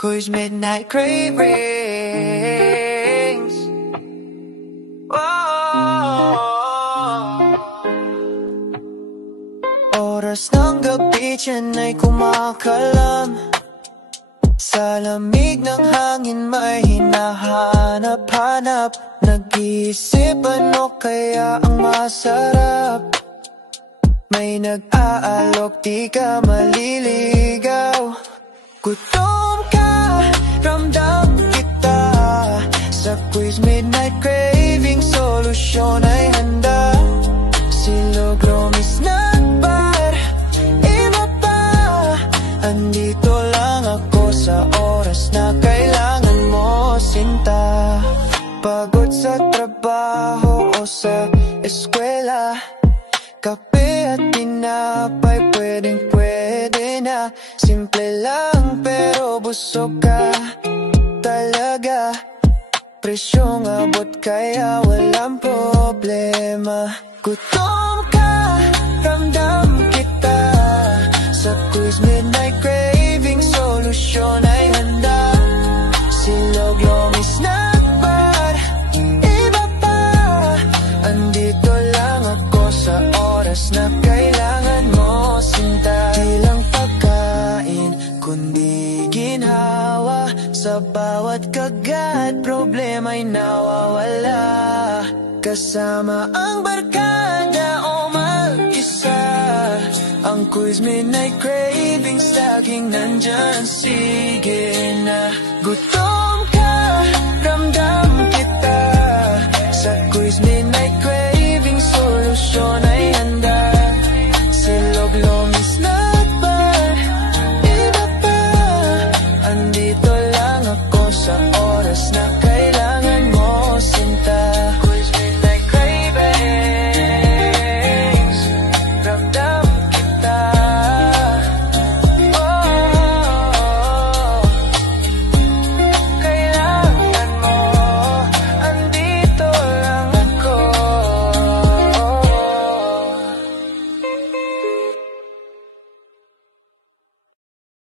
Quiz Midnight Cravings. Oras ng gabi dyan ay kumakalam. Sa lamig ng hangin may hinahanap-hanap. Nag-iisip ano kaya ang masarap. May nag-aalok, di ka maliligaw. Gutom ka, ramdam kita. Sa Quiz Midnight Craving, solusyon ay handa. Silog, Lomis, Snack Bar, iba pa. Andito lang ako sa oras na kailangan mo, sinta. Pagod sa trabaho o sa eskwela, kape at tinapay pwedeng-pwede na. Simple lang pero busog ka talaga. Presyong abot kaya walang problema. Gutom ka, ramdam kita. Sa Quiz Midnight Craving, solusyon ay handa. Silog, Lomis, Snack Bar, iba pa. Andito lang ako sa oras na kailangan mo, sinta. Di lang pagkain, kundi ginhawa. Sa bawat kagat, problema'y nawawala. Kasama ang barkada o mag-isa, ang Quiz Midnight Cravings laging nandyan. Sige na, gutom